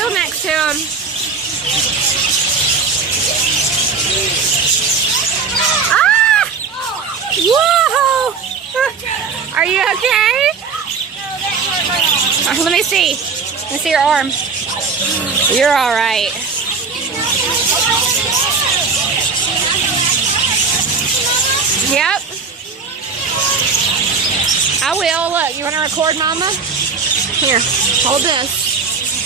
still next to him. Ah! Whoa! Are you okay? Let me see. Let me see your arm. You're all right. Yep. I will. Look, you want to record, Mama? Here, hold this.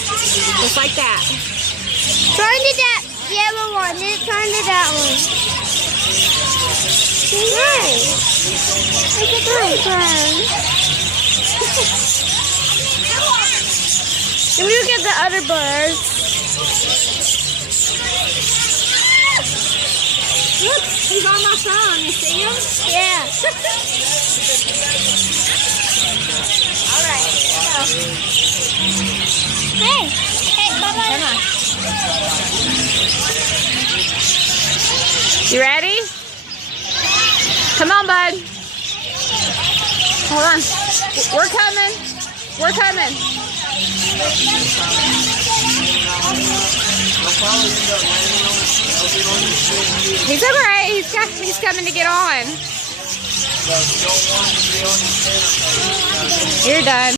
Just like that. Turn to that yellow one. Then turn to that one. Nice. Look at that one. Let me look at the other birds. Look, he's on my phone. You see him? Yeah. All right, let's go. Hey, bye-bye. Come on. You ready? Come on, bud. Hold on. We're coming. We're coming. He's alright. He's coming to get on. You're done.